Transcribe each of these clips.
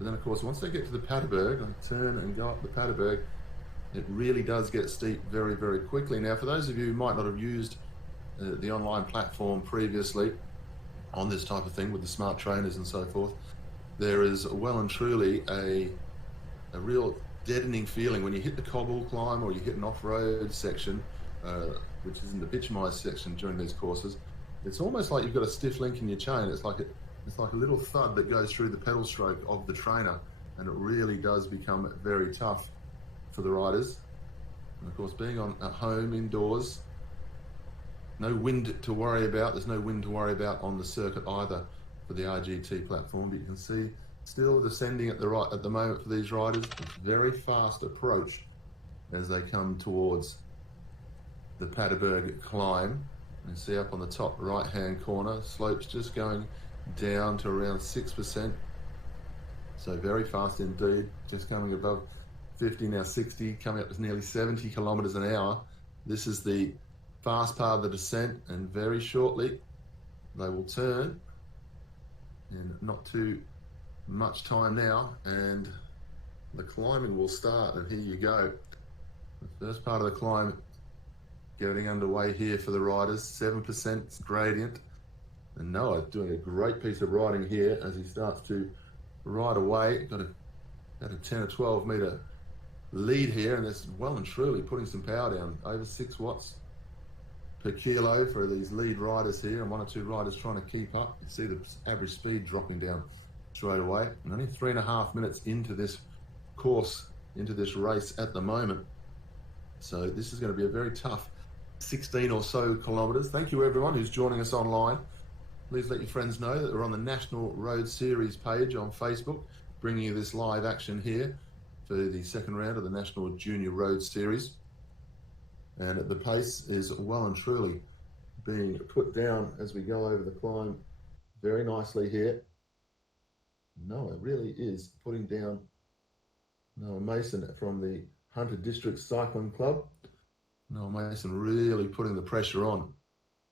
But then, of course, once they get to the Paterburg, I turn and go up the Paterburg, it really does get steep very, very quickly. Now, for those of you who might not have used the online platform previously on this type of thing with the smart trainers and so forth, there is well and truly a real deadening feeling when you hit the cobble climb or you hit an off-road section, which is in the bitumised section during these courses. It's almost like you've got a stiff link in your chain. It's like a little thud that goes through the pedal stroke of the trainer, and it really does become very tough for the riders. And of course, being at home indoors, no wind to worry about. There's no wind to worry about on the circuit either for the RGT platform, but you can see still descending at the moment for these riders. It's a very fast approach as they come towards the Paterburg climb. You see up on the top right hand corner, slopes just going down to around 6%. So very fast indeed, just coming above 50, now 60, coming up to nearly 70 kilometers an hour. This is the fast part of the descent, and very shortly they will turn in not too much time now, and the climbing will start. And here you go, the first part of the climb getting underway here for the riders. 7% gradient, and Noah doing a great piece of riding here as he starts to ride away. Got about a 10 or 12 meter lead here, and that's well and truly putting some power down, over 6 watts per kilo for these lead riders here, and 1 or 2 riders trying to keep up. You see the average speed dropping down straight away, and only 3.5 minutes into this course, into this race at the moment. So this is going to be a very tough 16 or so kilometers. Thank you everyone who's joining us online. Please let your friends know that we're on the National Road Series page on Facebook, bringing you this live action here for the second round of the National Junior Road Series. And the pace is well and truly being put down as we go over the climb very nicely here. Noah really is putting down Noah Mason from the Hunter District Cycling Club. Noah Mason really putting the pressure on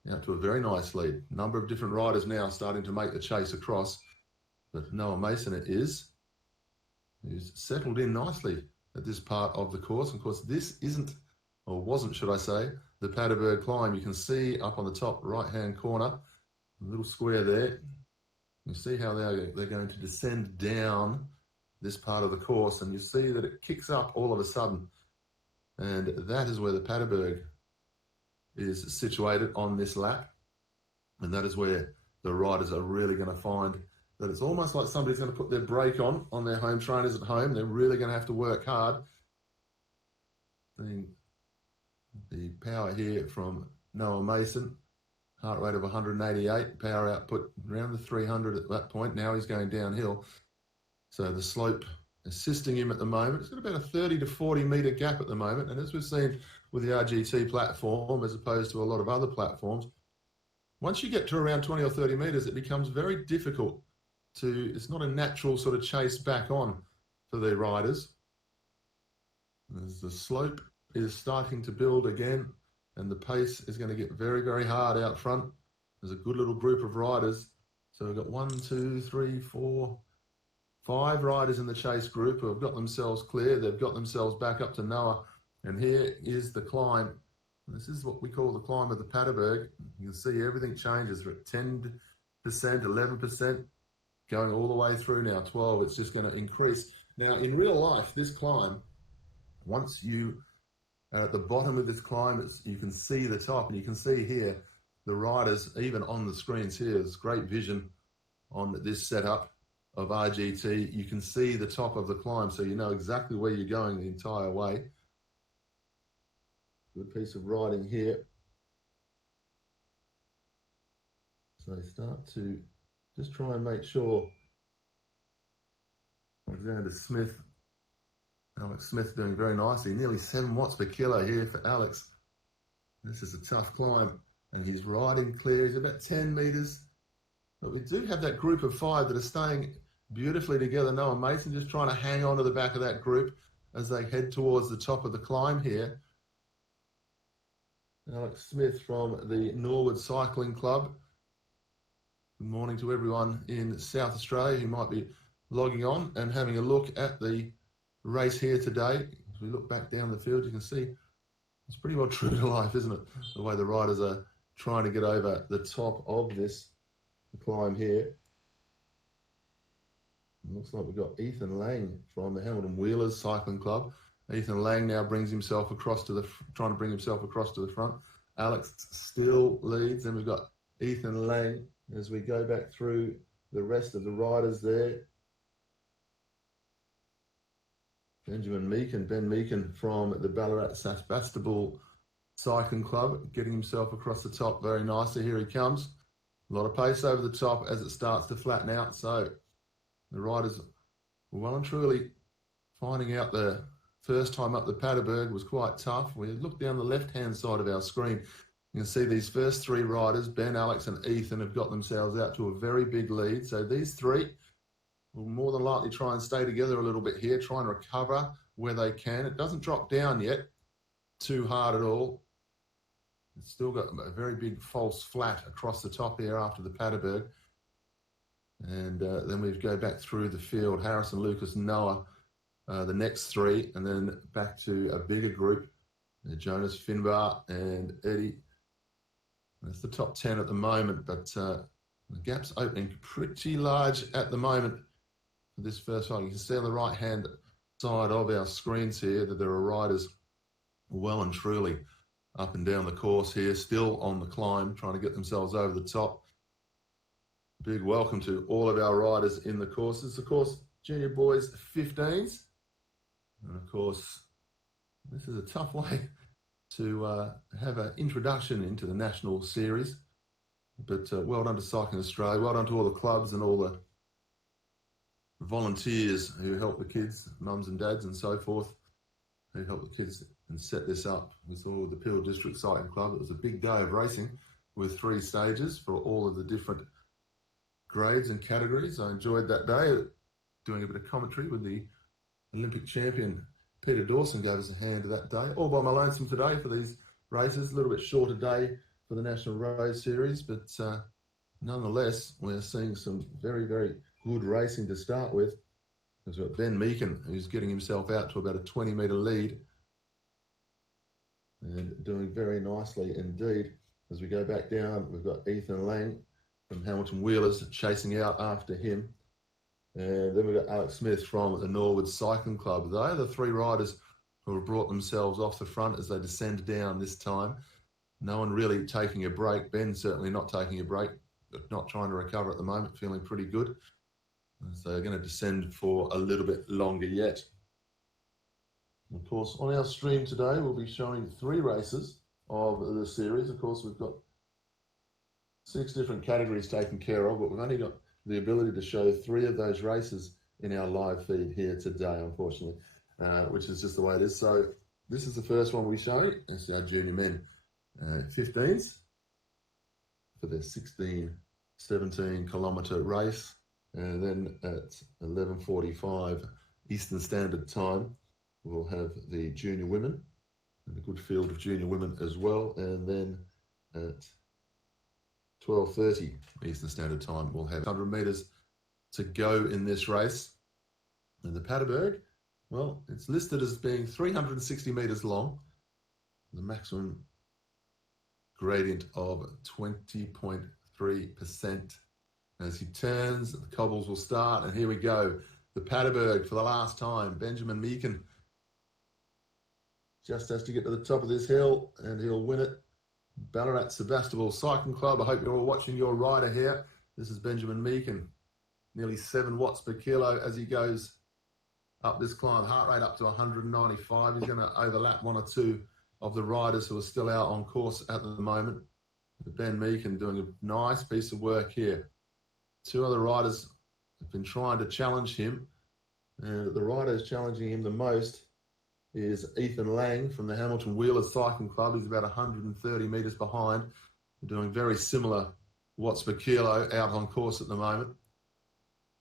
out to a very nice lead. Number of different riders now starting to make the chase across, but Noah Mason it is, who's settled in nicely at this part of the course. Of course, this isn't, or wasn't, should I say, the Paterburg climb. You can see up on the top right-hand corner, a little square there. You see how they're going to descend down this part of the course, and you see that it kicks up all of a sudden. And that is where the Paterburg is situated on this lap. And that is where the riders are really going to find that it's almost like somebody's going to put their brake on their home trainers at home. They're really going to have to work hard. The power here from Noah Mason, heart rate of 188, power output around the 300 at that point. Now he's going downhill. So the slope assisting him at the moment. It's got about a 30 to 40 meter gap at the moment. And as we've seen with the RGT platform, as opposed to a lot of other platforms, once you get to around 20 or 30 meters, it becomes very difficult it's not a natural sort of chase back on for the riders. As the slope is starting to build again, and the pace is going to get very, very hard out front. There's a good little group of riders. So we've got 1, 2, 3, 4, 5 riders in the chase group who have got themselves clear. They've got themselves back up to Noah. And here is the climb. This is what we call the climb of the Paterburg. You can see everything changes. We're at 10%, 11%, going all the way through now, 12. It's just going to increase. Now, in real life, this climb, once you are at the bottom of this climb, you can see the top, and you can see here the riders, even on the screens here. There's great vision on this setup of RGT. You can see the top of the climb, so you know exactly where you're going the entire way. Good piece of riding here. So start to just try and make sure Alex Smith doing very nicely. Nearly 7 watts per kilo here for Alex. This is a tough climb, and he's riding clear. He's about 10 meters. But we do have that group of 5 that are staying beautifully together. Noah Mason just trying to hang on to the back of that group as they head towards the top of the climb here. Alex Smith from the Norwood Cycling Club. Good morning to everyone in South Australia who might be logging on and having a look at the race here today. As we look back down the field, you can see it's pretty well true to life, isn't it? The way the riders are trying to get over the top of this climb here. It looks like we've got Ethan Lang from the Hamilton Wheelers Cycling Club. Ethan Lang now brings himself across to trying to bring himself across to the front. Alex still leads, and we've got Ethan Lang as we go back through the rest of the riders there. Benjamin Meakin, Ben Meakin from the Ballarat Sebastopol Cycling Club, getting himself across the top very nicely. Here he comes. A lot of pace over the top as it starts to flatten out. So the riders were well and truly finding out the first time up the Paterburg was quite tough. We look down the left-hand side of our screen. You can see these first three riders, Ben, Alex and Ethan, have got themselves out to a very big lead. So these three will more than likely try and stay together a little bit here, try and recover where they can. It doesn't drop down yet too hard at all. It's still got a very big false flat across the top here after the Paterburg. And then we go back through the field. Harrison, Lucas, Noah, the next three, and then back to a bigger group. Jonas, Finbar and Eddie. That's the top 10 at the moment, but the gap's opening pretty large at the moment for this first one. You can see on the right-hand side of our screens here that there are riders well and truly up and down the course here, still on the climb, trying to get themselves over the top. Big welcome to all of our riders in the courses. Of course, junior boys 15s. And of course, this is a tough way to have an introduction into the national series. But well done to Cycling Australia. Well done to all the clubs and all the volunteers who help the kids, mums and dads and so forth, who help the kids and set this up. We saw the Peel District Cycling Club. It was a big day of racing with 3 stages for all of the different grades and categories. I enjoyed that day, doing a bit of commentary with the Olympic champion Peter Dawson. Gave us a hand that day, all by my lonesome today for these races. A little bit shorter day for the National Road Series, but nonetheless, we're seeing some very, very good racing to start with. We've got Ben Meakin, who's getting himself out to about a 20-metre lead and doing very nicely indeed. As we go back down, we've got Ethan Lang from Hamilton Wheelers chasing out after him. And then we've got Alex Smith from the Norwood Cycling Club. They're the 3 riders who have brought themselves off the front as they descend down this time. No one really taking a break. Ben certainly not taking a break, but not trying to recover at the moment, feeling pretty good. So they're going to descend for a little bit longer yet. Of course, on our stream today, we'll be showing 3 races of the series. Of course, we've got 6 different categories taken care of, but we've only got the ability to show 3 of those races in our live feed here today, unfortunately, which is just the way it is. So this is the first one we show. It's our junior men 15s for their 16, 17 kilometre race. And then at 11:45 Eastern Standard Time, we'll have the junior women and a good field of junior women as well. And then at 12:30 Eastern Standard Time, we'll have 100 metres to go in this race. And the Paterburg, well, it's listed as being 360 metres long, the maximum gradient of 20.3%. As he turns, the cobbles will start, and here we go. The Paterburg for the last time. Benjamin Meakin just has to get to the top of this hill, and he'll win it. Ballarat Sebastopol Cycling Club. I hope you're all watching your rider here. This is Benjamin Meakin. Nearly 7 watts per kilo as he goes up this climb. Heart rate up to 195. He's going to overlap 1 or 2 of the riders who are still out on course at the moment. Ben Meakin doing a nice piece of work here. 2 other riders have been trying to challenge him. And the rider who's challenging him the most is Ethan Lang from the Hamilton Wheelers Cycling Club. He's about 130 metres behind, doing very similar watts per kilo out on course at the moment.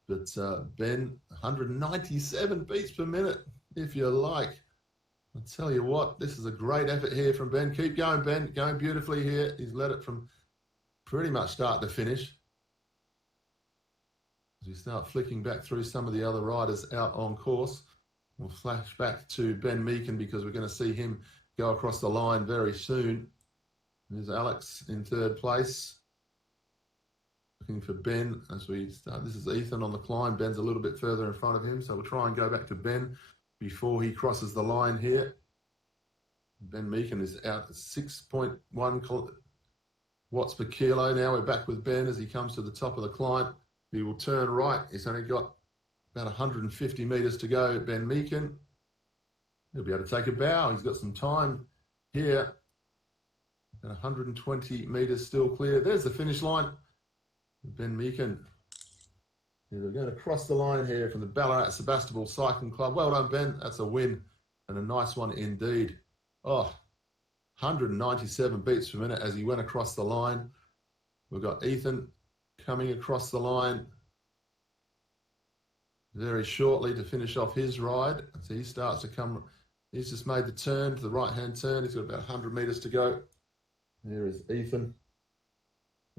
But Ben, 197 beats per minute, if you like. I'll tell you what, this is a great effort here from Ben. Keep going, Ben. Going beautifully here. He's led it from pretty much start to finish. As we start flicking back through some of the other riders out on course, we'll flash back to Ben Meakin because we're going to see him go across the line very soon. There's Alex in third place. Looking for Ben as we start. This is Ethan on the climb. Ben's a little bit further in front of him, so we'll try and go back to Ben before he crosses the line here. Ben Meakin is out at 6.1 watts per kilo. Now we're back with Ben as he comes to the top of the climb. He will turn right. He's only got about 150 metres to go, Ben Meakin. He'll be able to take a bow. He's got some time here. About 120 metres still clear. There's the finish line. Ben Meakin. We're going to cross the line here from the Ballarat Sebastopol Cycling Club. Well done, Ben. That's a win and a nice one indeed. Oh, 197 beats per minute as he went across the line. We've got Ethan coming across the line very shortly to finish off his ride. So he starts to come. He's just made the turn to the right-hand turn. He's got about 100 metres to go. There is Ethan.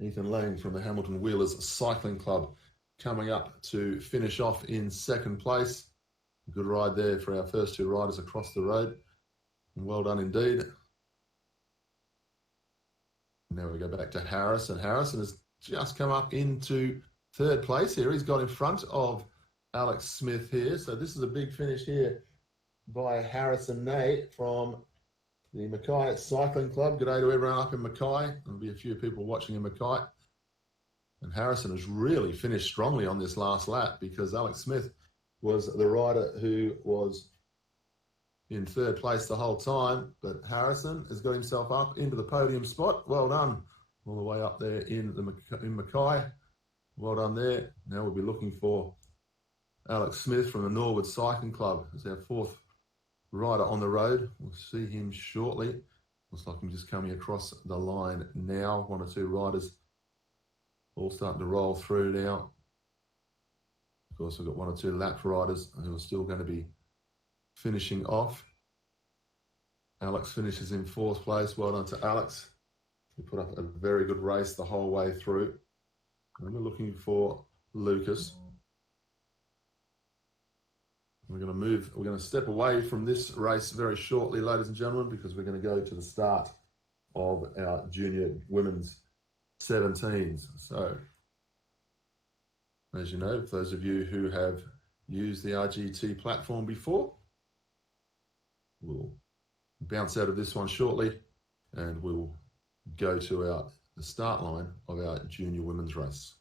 Ethan Lang from the Hamilton Wheelers Cycling Club coming up to finish off in second place. Good ride there for our first two riders across the road. And well done indeed. Now we go back to Harrison. Harrison has just come up into third place here. He's got in front of Alex Smith here. So this is a big finish here by Harrison Nate from the Mackay Cycling Club. Good day to everyone up in Mackay. There'll be a few people watching in Mackay. And Harrison has really finished strongly on this last lap because Alex Smith was the rider who was in third place the whole time. But Harrison has got himself up into the podium spot. Well done. All the way up there in Mackay. Well done there. Now we'll be looking for Alex Smith from the Norwood Cycling Club as our fourth rider on the road. We'll see him shortly. Looks like I'm just coming across the line now. One or two riders all starting to roll through now. Of course, we've got one or two lap riders who are still going to be finishing off. Alex finishes in fourth place. Well done to Alex. He put up a very good race the whole way through. And we're looking for Lucas. We're going to step away from this race very shortly, ladies and gentlemen, because we're going to go to the start of our junior women's 17s. So, as you know, for those of you who have used the RGT platform before, we'll bounce out of this one shortly and we'll go to the start line of our junior women's race.